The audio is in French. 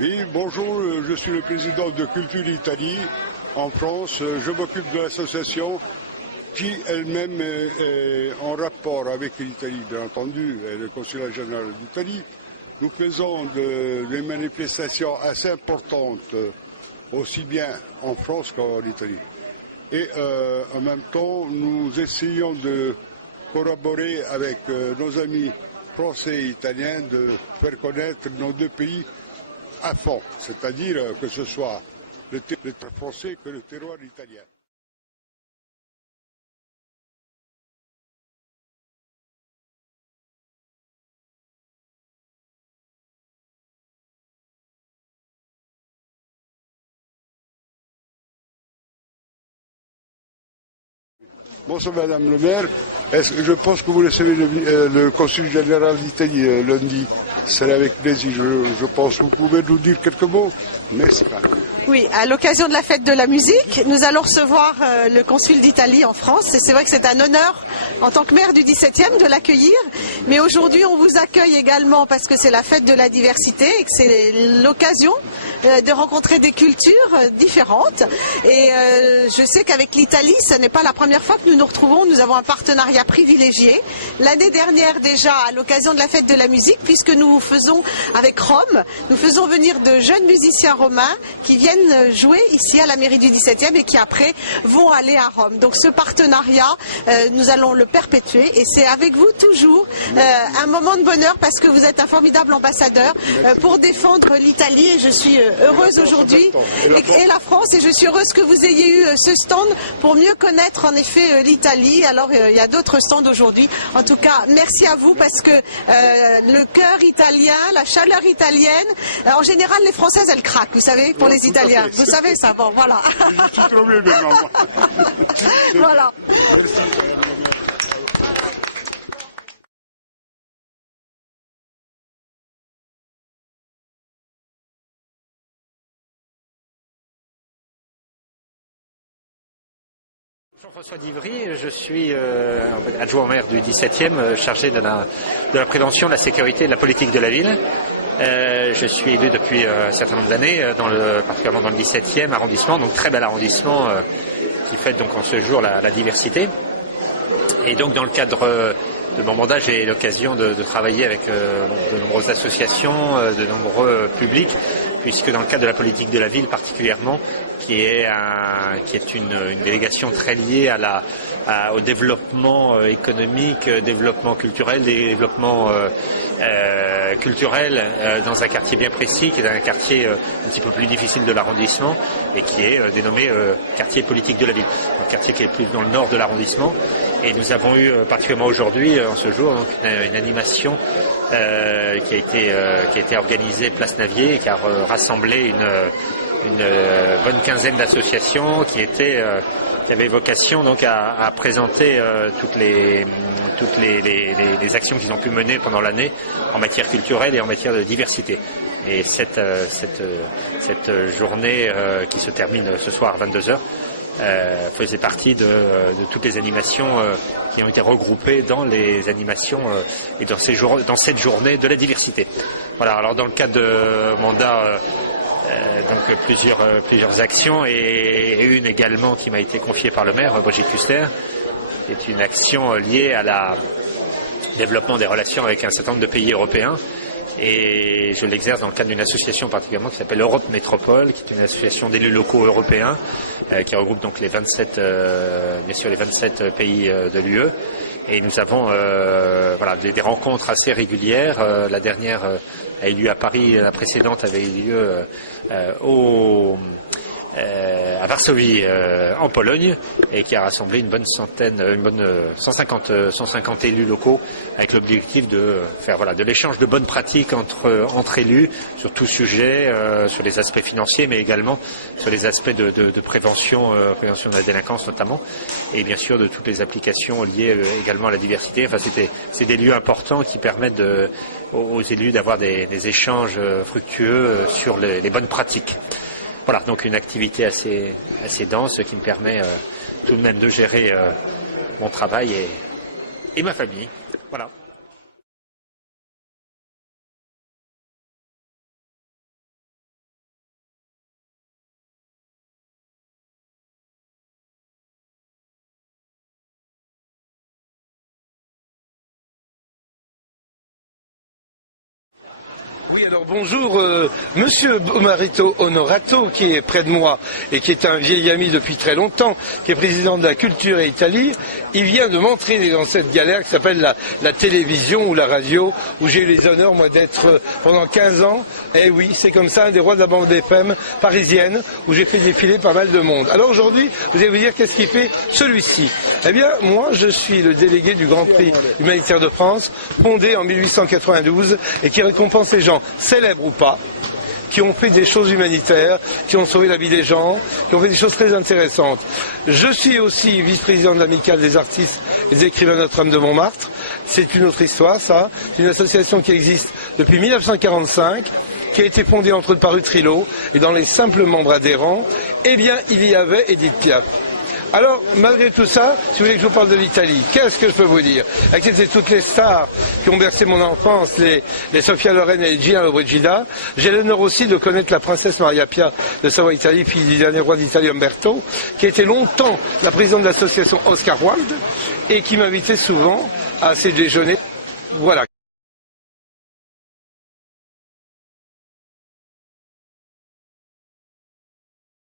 Oui, bonjour, je suis le président de Culture Italie en France. Je m'occupe de l'association qui elle-même est en rapport avec l'Italie, bien entendu, et le consulat général d'Italie. Nous faisons des manifestations assez importantes, aussi bien en France qu'en Italie. Et en même temps, nous essayons de collaborer avec nos amis français et italiens, de faire connaître nos deux pays à fond, c'est-à-dire que ce soit le terroir français que le terroir italien. Bonsoir Madame le maire, je pense que vous recevez le consul général d'Italie lundi. C'est avec plaisir, je pense. Vous pouvez nous dire quelques mots? Merci. Oui, à l'occasion de la fête de la musique, nous allons recevoir le consul d'Italie en France. Et c'est vrai que c'est un honneur, en tant que maire du 17e, de l'accueillir. Mais aujourd'hui, on vous accueille également parce que c'est la fête de la diversité et que c'est l'occasion de rencontrer des cultures différentes. Et je sais qu'avec l'Italie, ce n'est pas la première fois que nous nous retrouvons. Nous avons un partenariat privilégié. L'année dernière déjà, à l'occasion de la fête de la musique, puisque nous faisons avec Rome, nous faisons venir de jeunes musiciens romains qui viennent jouer ici à la mairie du 17e et qui après vont aller à Rome. Donc ce partenariat, nous allons le perpétuer et c'est avec vous toujours un moment de bonheur parce que vous êtes un formidable ambassadeur pour défendre l'Italie et je suis heureuse aujourd'hui et la France et je suis heureuse que vous ayez eu ce stand pour mieux connaître en effet l'Italie. Alors il y a d'autres stands aujourd'hui. En tout cas, merci à vous parce que le cœur italien, la chaleur italienne, en général les Françaises elles craquent, vous savez, pour les Italiens. Vous savez ça, bon, voilà. Je suis trop bien maintenant. Voilà. Jean-François Divry, je suis adjoint au maire du 17e, chargé de la prévention, de la sécurité et de la politique de la ville. Je suis élu depuis un certain nombre d'années, particulièrement dans le 17e arrondissement, donc très bel arrondissement qui fête donc en ce jour la diversité. Et donc dans le cadre de mon mandat, j'ai l'occasion de travailler avec de nombreuses associations, de nombreux publics, puisque dans le cadre de la politique de la ville particulièrement, qui est une délégation très liée au développement économique, développement culturel, développement culturel dans un quartier bien précis, qui est un quartier un petit peu plus difficile de l'arrondissement et qui est dénommé quartier politique de la ville, un quartier qui est plus dans le nord de l'arrondissement. Et nous avons eu particulièrement aujourd'hui, en ce jour, donc une animation qui a été organisée Place Navier et qui a rassemblé une bonne quinzaine d'associations qui avaient vocation donc à présenter toutes les actions qu'ils ont pu mener pendant l'année en matière culturelle et en matière de diversité. Et cette journée qui se termine ce soir à 22h faisait partie de toutes les animations qui ont été regroupées dans les animations et dans cette journée de la diversité. Voilà, alors dans le cadre de mandat, donc plusieurs actions et une également qui m'a été confiée par le maire, Brigitte Custer, qui est une action liée à la développement des relations avec un certain nombre de pays européens. Et je l'exerce dans le cadre d'une association particulièrement qui s'appelle Europe Métropole, qui est une association d'élus locaux européens qui regroupe donc les 27 pays de l'UE. Et nous avons des rencontres assez régulières. La dernière a eu lieu à Paris, la précédente avait eu lieu à Varsovie, en Pologne, et qui a rassemblé une bonne 150 élus locaux, avec l'objectif de faire de l'échange de bonnes pratiques entre élus sur tout sujet, sur les aspects financiers, mais également sur les aspects de prévention de la délinquance notamment, et bien sûr de toutes les applications liées également à la diversité. Enfin, c'est des lieux importants qui permettent aux élus d'avoir des échanges fructueux sur les bonnes pratiques. Voilà, donc une activité assez dense qui me permet tout de même de gérer mon travail et ma famille. Voilà. alors bonjour, monsieur Marito Onorato, qui est près de moi et qui est un vieil ami depuis très longtemps, qui est président de la Culture et Italie. Il vient de m'entraîner dans cette galère qui s'appelle la télévision ou la radio, où j'ai eu les honneurs, moi, d'être pendant 15 ans. Eh oui, c'est comme ça, un des rois de la bande FM parisienne, où j'ai fait défiler pas mal de monde. Alors aujourd'hui, vous allez vous dire, qu'est-ce qui fait celui-ci? Eh bien, moi, je suis le délégué du Grand Prix humanitaire de France, fondé en 1892, et qui récompense les gens, célèbres ou pas, qui ont fait des choses humanitaires, qui ont sauvé la vie des gens, qui ont fait des choses très intéressantes. Je suis aussi vice-président de l'Amicale des artistes et des écrivains Notre-Dame de Montmartre. C'est une autre histoire, ça. C'est une association qui existe depuis 1945, qui a été fondée entre autres par Utrillo, et dans les simples membres adhérents, eh bien, il y avait Edith Piaf. Alors, malgré tout ça, si vous voulez que je vous parle de l'Italie, qu'est-ce que je peux vous dire? Excepté toutes les stars qui ont bercé mon enfance, les Sofia Loren et les Gina Lollobrigida, j'ai l'honneur aussi de connaître la princesse Maria Pia de Savoie-Italie, fille du dernier roi d'Italie Umberto, qui a été longtemps la présidente de l'association Oscar Wilde et qui m'invitait souvent à ses déjeuners. Voilà.